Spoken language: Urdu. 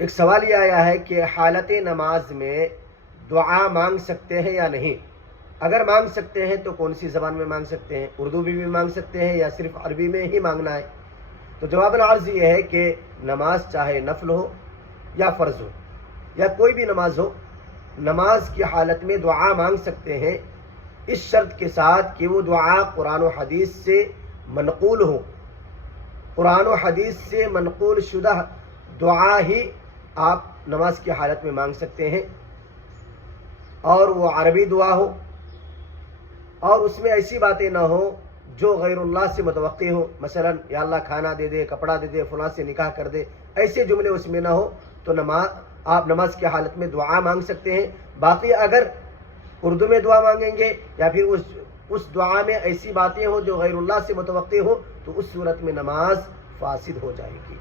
ایک سوال یہ آیا ہے کہ حالت نماز میں دعا مانگ سکتے ہیں یا نہیں؟ اگر مانگ سکتے ہیں تو کون سی زبان میں مانگ سکتے ہیں؟ اردو بھی مانگ سکتے ہیں یا صرف عربی میں ہی مانگنا ہے؟ تو جواب العرض یہ ہے کہ نماز چاہے نفل ہو یا فرض ہو یا کوئی بھی نماز ہو، نماز کی حالت میں دعا مانگ سکتے ہیں، اس شرط کے ساتھ کہ وہ دعا قرآن و حدیث سے منقول ہو۔ قرآن و حدیث سے منقول شدہ دعا ہی آپ نماز کی حالت میں مانگ سکتے ہیں، اور وہ عربی دعا ہو، اور اس میں ایسی باتیں نہ ہوں جو غیر اللہ سے متوقع ہو، مثلا یا اللہ کھانا دے دے، کپڑا دے دے، فلاں سے نکاح کر دے، ایسے جملے اس میں نہ ہو تو آپ نماز کی حالت میں دعا مانگ سکتے ہیں۔ باقی اگر اردو میں دعا مانگیں گے یا پھر اس دعا میں ایسی باتیں ہوں جو غیر اللہ سے متوقع ہو تو اس صورت میں نماز فاسد ہو جائے گی۔